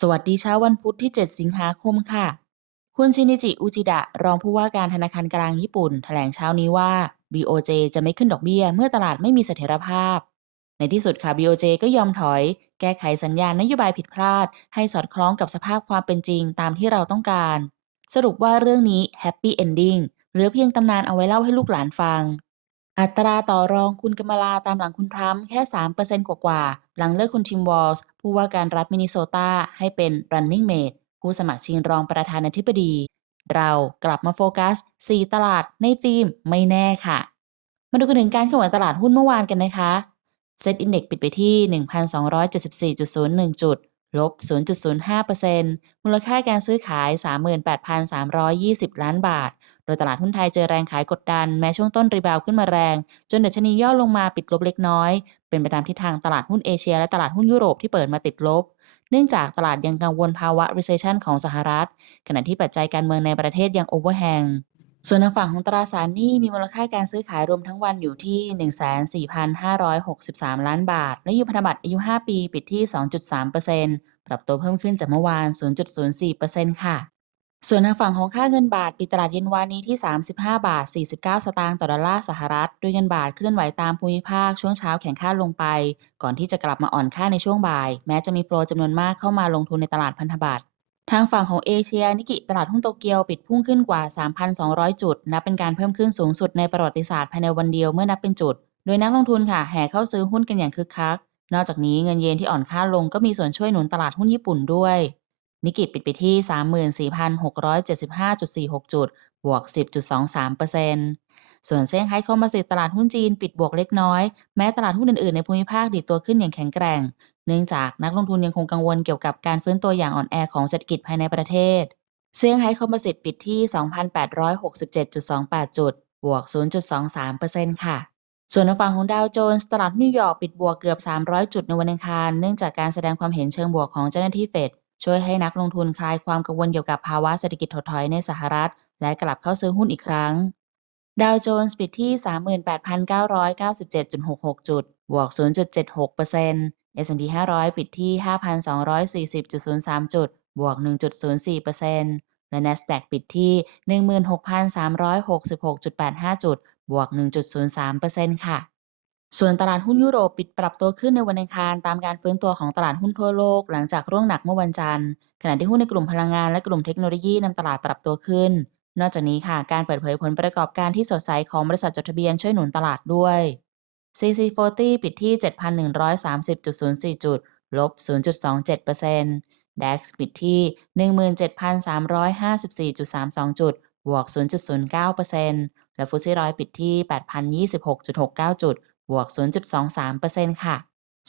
สวัสดีเช้าวันพุธที่ 7 สิงหาคมค่ะ คุณชินิจิ อุจิดะ รองผู้ว่าการธนาคารกลางญี่ปุ่นแถลงเช้านี้ว่า BOJ จะไม่ขึ้นดอกเบี้ยเมื่อตลาดไม่มีเสถียรภาพ ในที่สุดค่ะ BOJ ก็ยอมถอย แก้ไขสัญญาณนโยบายผิดพลาด ให้สอดคล้องกับสภาพความเป็นจริงตามที่เราต้องการ สรุปว่าเรื่องนี้แฮปปี้เอนดิ้งเหลือเพียงตำนานเอาไว้เล่าให้ลูกหลานฟัง อัตราต่อรองคุณกมลาตามหลังคุณทรัมป์แค่ 3%กว่าๆ หลังเลือกคุณทิมวอลส์ผู้ว่าการรัฐมินนิโซตาให้เป็น running mate ผู้สมัครชิงรองประธานาธิบดี เรากลับมาโฟกัส 4 ตลาดในธีมไม่แน่ค่ะ มาดูกันถึงการข่งขันตลาดหุ้นเมื่อวานกันนะคะเซ็ตอินเด็กปิดไปที่ 1,274.01 จุด ลบ 0.05%มูลค่าการซื้อขาย 38,320 ล้านบาท โดยตลาดหุ้นไทยเจอแรงขายกดดันแม้ช่วงต้นรีบาวขึ้นมาแรง จนดัชนีย่อลงมาปิดลบเล็กน้อย เป็นไปตามทิศทางตลาดหุ้นเอเชียและตลาดหุ้นยุโรปที่เปิดมาติดลบ เนื่องจากตลาดยังกังวลภาวะ recession ของสหรัฐ ขณะที่ปัจจัยการเมืองในประเทศยัง overhang ส่วนทางฝั่งของตราสารหนี้มีมูลค่าการซื้อขายรวมทั้งวันอยู่ที่ 14,563 ล้านบาท และยูพันธบัตรอายุ 5 ปี ปิดที่ 2.3%ปรับตัวเพิ่มขึ้นจากเมื่อวาน 0.04%ค่ะ ส่วนทางฝั่งของค่าเงินบาทปิดตลาดเย็นวานนี้ที่ 35 บาท 49 สตางค์ต่อดอลลาร์สหรัฐโดยเงินบาทเคลื่อนไหวตามภูมิภาคช่วงเช้าแข็งค่าลงไป ก่อนที่จะกลับมาอ่อนค่าในช่วงบ่าย แม้จะมีโฟลว์จำนวนมากเข้ามาลงทุนในตลาดพันธบัตรทางฝั่งของเอเชีย นิกิตลาดหุ้นโตเกียวปิดพุ่งขึ้นกว่า 3,200 จุด นับเป็นการเพิ่มขึ้นสูงสุดในประวัติศาสตร์ภายในวันเดียวเมื่อนับเป็นจุด โดยนักลงทุนค่ะแห่เข้าซื้อหุ้นกันอย่างคึกคัก นอกจากนี้เงินเยนที่อ่อนค่าลงก็มีส่วนช่วยหนุนตลาดหุ้นญี่ปุ่นด้วย นิกิปิดไปที่ 34,675.46 จุด บวก 10.23%ส่วนเซี่ยงไฮ้คอมโพสิตตลาดหุ้นจีนปิดบวกเล็กน้อย แม้ตลาดหุ้นอื่นๆ ในภูมิภาคดีดตัวขึ้นอย่างแข็งแกร่ง เนื่องจากนักลงทุนยังคงกังวลเกี่ยวกับการฟื้นตัวอย่างอ่อนแอของเศรษฐกิจภายในประเทศ เซี่ยงไฮ้คอมโพสิตปิดที่ 2,867.28 จุด บวก 0.23%ค่ะส่วนในฝั่งของดาวโจนส์ตลาดนิวยอร์กปิดบวกเกือบ 300 จุดในวันอังคาร เนื่องจากการแสดงความเห็นเชิงบวกของเจ้าหน้าที่เฟด ช่วยให้นักลงทุนคลายความกังวลเกี่ยวกับภาวะเศรษฐกิจถดถอยในสหรัฐ และกลับเข้าซื้อหุ้นอีกครั้ง ดาวโจนส์ปิดที่ 38,997.66 จุด บวก 0.76% S&P 500 ปิดที่ 5,240.03 จุด บวก 1.04%และ NASDAQ ปิดที่ 16,366.85 จุด บวก 1.03%ค่ะ ส่วนตลาดหุ้นยุโรปปิดปรับตัวขึ้นในวันอังคารตามการฟื้นตัวของตลาดหุ้นทั่วโลกหลังจากร่วงหนักเมื่อวันจันทร์ ขณะที่หุ้นในกลุ่มพลังงานและกลุ่มเทคโนโลยีนำตลาดปรับตัวขึ้น นอกจากนี้ค่ะ การเปิดเผยผลประกอบการที่สดใสของบริษัทจดทะเบียนช่วยหนุนตลาดด้วย CC40 ปิดที่ 7,130.04 จุด ลบ 0.27% DAX ปิดที่ 17,354.32 จุด บวก 0.09%และฟุตซี่ร้อยปิดที่ 8,026.69 จุด บวก 0.23%ค่ะ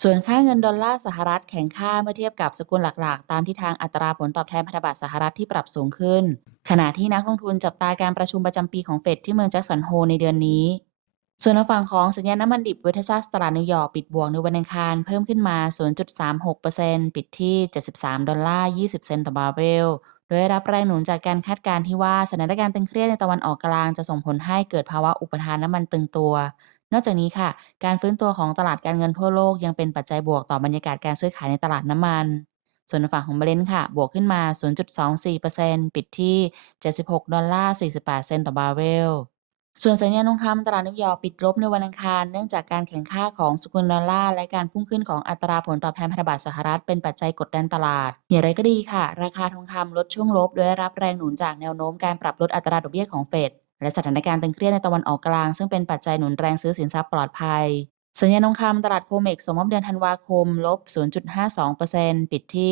ส่วนค่าเงินดอลลาร์สหรัฐแข็งค่าเมื่อเทียบกับสกุลหลักๆ ตามที่ทางอัตราผลตอบแทนพันธบัตรสหรัฐที่ปรับสูงขึ้น ขณะที่นักลงทุนจับตาการประชุมประจำปีของเฟดที่เมืองแจ็คสันโฮในเดือนนี้ส่วนฝั่งของสัญญาณน้ำมันดิบเวทซัสตลาดนิวยอร์กปิดบวกในวันอังคารเพิ่มขึ้นมา 0.36%ปิดที่ 73 ดอลลาร์ 20 เซนต์ต่อบาร์เรล โดยรับแรงหนุนจากการคาดการณ์ที่ว่าสถานการณ์ตึงเครียดในตะวันออกกลางจะส่งผลให้เกิดภาวะอุปทานน้ำมันตึงตัว นอกจากนี้ค่ะ การฟื้นตัวของตลาดการเงินทั่วโลกยังเป็นปัจจัยบวกต่อบรรยากาศการซื้อขายในตลาดน้ำมัน ส่วนฝั่งของเบรนท์ค่ะ บวกขึ้นมา 0.24%ปิดที่ 76 ดอลลาร์ 48 เซนต์ต่อบาร์เรลส่วนสัญญาณทองคำตลาดนิวยอร์กปิดลบในวันอังคาร เนื่องจากการแข่งข้าของสกุลดอลลาร์และการพุ่งขึ้นของอัตราผลตอบแทนพันธบัตรสหรัฐเป็นปัจจัยกดดันตลาด อย่างไรก็ดีค่ะ ราคาทองคำลดช่วงลบโดยได้รับแรงหนุนจากแนวโน้มการปรับลดอัตราดอกเบี้ยของเฟด และสถานการณ์ตึงเครียดในตะวันออกกลาง ซึ่งเป็นปัจจัยหนุนแรงซื้อสินทรัพย์ปลอดภัย สัญญาทองคำตลาดโคเมกส่งมอบเดือนธันวาคม ลบ 0.52%ปิดที่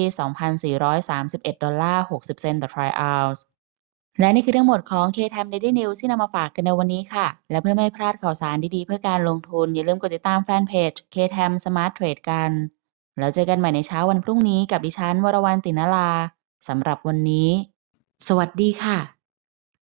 2,431 ดอลลาร์ 60 เซนต์ต่อทริอัลส์และนี่คือทั้งหมดของ K-Time Daily News ที่นำมาฝากกันในวันนี้ค่ะ และเพื่อไม่พลาดข่าวสารดีๆ เพื่อการลงทุน อย่าลืมกดติดตามแฟนเพจ K-Time Smart Trade กัน แล้วเจอกันใหม่ในเช้าวันพรุ่งนี้กับดิฉันวรวรรณตินลาสำหรับวันนี้ สวัสดีค่ะ